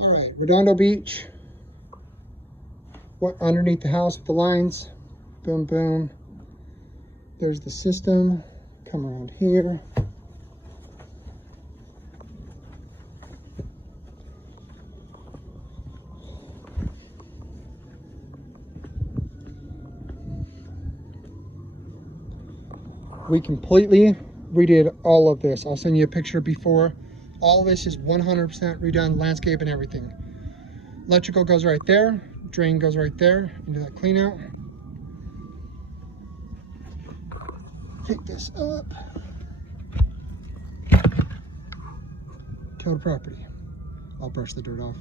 All right, Redondo Beach. What underneath the house with the lines? Boom, boom. There's the system. Come around here. We completely redid all of this. I'll send you a picture before. All this is 100% redone, landscape and everything. Electrical goes right there. Drain goes right there into that clean out. Pick this up. Total property. I'll brush the dirt off.